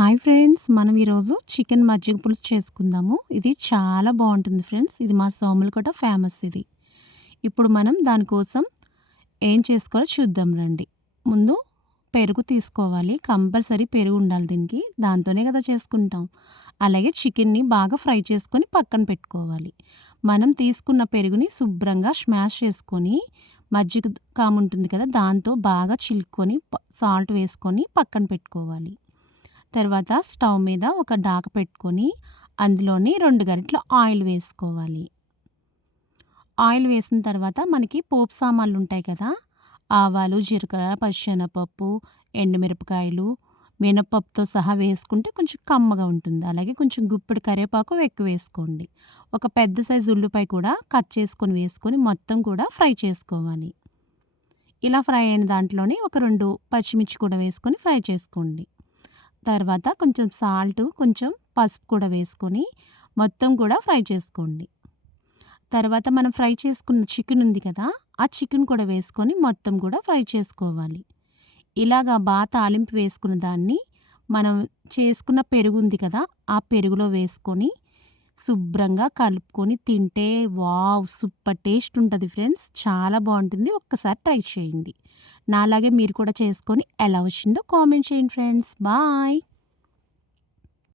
Hi friends, మనం ఈరోజు chicken మజ్జిగ పులుసు చేసుకుందాము. ఇది చాలా బాగుంటుంది ఫ్రెండ్స్. ఇది మా సోములకోట ఫేమస్ ఇది. ఇప్పుడు మనం దానికోసం ఏం చేసుకోవాలో చూద్దాం రండి. ముందు పెరుగు తీసుకోవాలి. కంపల్సరీ పెరుగు ఉండాలి దీనికి. దాంతోనే కదా చేసుకుంటాం. అలాగే చికెన్ని బాగా ఫ్రై చేసుకొని పక్కన పెట్టుకోవాలి. మనం తీసుకున్న పెరుగుని శుభ్రంగా స్మాష్ చేసుకొని మజ్జిగ కాముంటుంది కదా, దాంతో బాగా చిలుక్కొని సాల్ట్ వేసుకొని పక్కన పెట్టుకోవాలి. తర్వాత స్టవ్ మీద ఒక డాక పెట్టుకొని అందులోని 2 గరిటెల ఆయిల్ వేసుకోవాలి. ఆయిల్ వేసిన తర్వాత మనకి పోపు సామాన్లు ఉంటాయి కదా, ఆవాలు, జీలకర్ర, పచ్చిశనగపప్పు, ఎండుమిరపకాయలు, మినపప్పుతో సహా వేసుకుంటే కొంచెం కమ్మగా ఉంటుంది. అలాగే కొంచెం గుప్పెడు కరివేపాకు ఎక్కువ వేసుకోండి. ఒక పెద్ద సైజు ఉల్లిపాయ కూడా కట్ చేసుకొని వేసుకొని మొత్తం కూడా ఫ్రై చేసుకోవాలి. ఇలా ఫ్రై అయిన దాంట్లోనే ఒక 2 పచ్చిమిర్చి కూడా వేసుకొని ఫ్రై చేసుకోండి. తర్వాత కొంచెం సాల్ట్, కొంచెం పసుపు కూడా వేసుకొని మొత్తం కూడా ఫ్రై చేసుకోండి. తర్వాత మనం ఫ్రై చేసుకున్న చికెన్ ఉంది కదా, ఆ చికెన్ కూడా వేసుకొని మొత్తం కూడా ఫ్రై చేసుకోవాలి. ఇలాగా బాగా తాలింపు వేసుకున్న దాన్ని మనం చేసుకున్న పెరుగు ఉంది కదా, ఆ పెరుగులో వేసుకొని శుభ్రంగా కలుపుకొని తింటే వావ్, సూపర్ టేస్ట్ ఉంటుంది ఫ్రెండ్స్. చాలా బాగుంటుంది. ఒక్కసారి ట్రై చేయండి. నాలాగే మీరు కూడా చేసుకొని ఎలా వచ్చిందో కామెంట్ చేయండి ఫ్రెండ్స్. బాయ్.